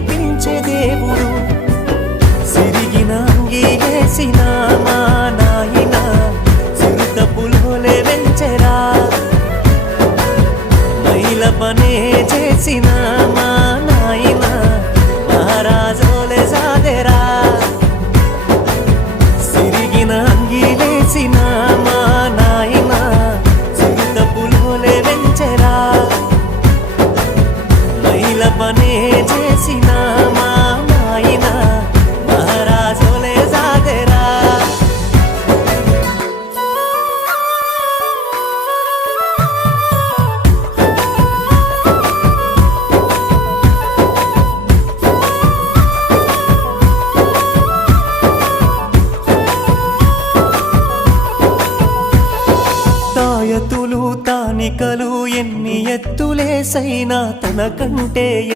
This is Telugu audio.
వినిపించే దేవుడు సిరిగిన అంగీలేసిన మా నాయన చిరుత పులోలే వెంచెరా మైల పనే చేసిన మా నాయన మహారాజోలే సాదెరా సిరిగిన అంగీలేసిన మా నాయన చిరుత పులోలే వెంచెరా మైల పనే చేసిన మా నాయన మహారాజోలే సాదెరా తాయతులు తానికలు ఎన్ని ఎత్తులేసైనా తనకంటే